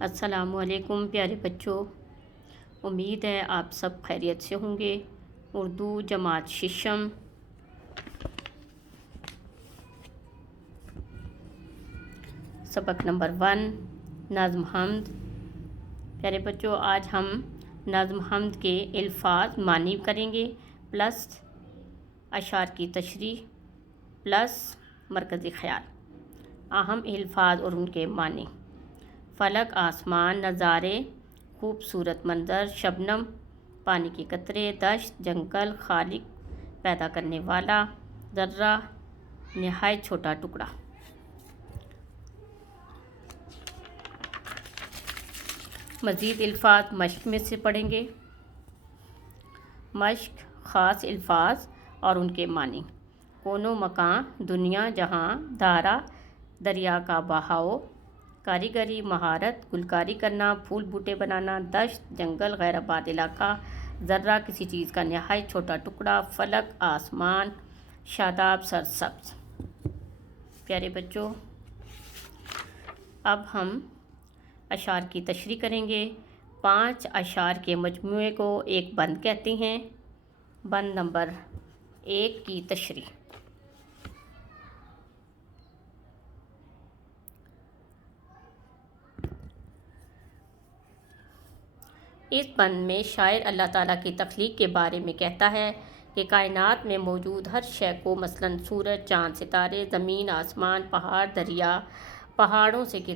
السلام علیکم پیارے بچوں، امید ہے آپ سب خیریت سے ہوں گے۔ اردو جماعت ششم سبق نمبر 1 نظم حمد۔ پیارے بچوں، آج ہم نظم حمد کے الفاظ معنی کریں گے، پلس اشعار کی تشریح پلس مرکزی خیال۔ اہم الفاظ اور ان کے معنی: فلک، آسمان، نظارے، خوبصورت منظر، شبنم، پانی کے قطرے، دشت، جنگل، خالق، پیدا کرنے والا، ذرہ، نہایت چھوٹا ٹکڑا۔ مزید الفاظ مشق میں سے پڑھیں گے۔ مشق: خاص الفاظ اور ان کے معنی: کون و مکان، دنیا جہاں، دھارا، دریا کا بہاؤ، کاریگری، مہارت، گلکاری کرنا، پھول بوٹے بنانا، دشت، جنگل، غیر آباد علاقہ، ذرہ، کسی چیز کا نہایت چھوٹا ٹکڑا، فلک، آسمان، شاداب، سرسبز۔ پیارے بچوں، اب ہم اشعار کی تشریح کریں گے۔ 5 اشعار کے مجموعے کو ایک بند کہتے ہیں۔ بند نمبر 1 کی تشریح: اس بند میں شاعر اللہ تعالیٰ کی تخلیق کے بارے میں کہتا ہے کہ کائنات میں موجود ہر شے کو، مثلاً سورج، چاند، ستارے، زمین، آسمان، پہاڑ، دریا، پہاڑوں سے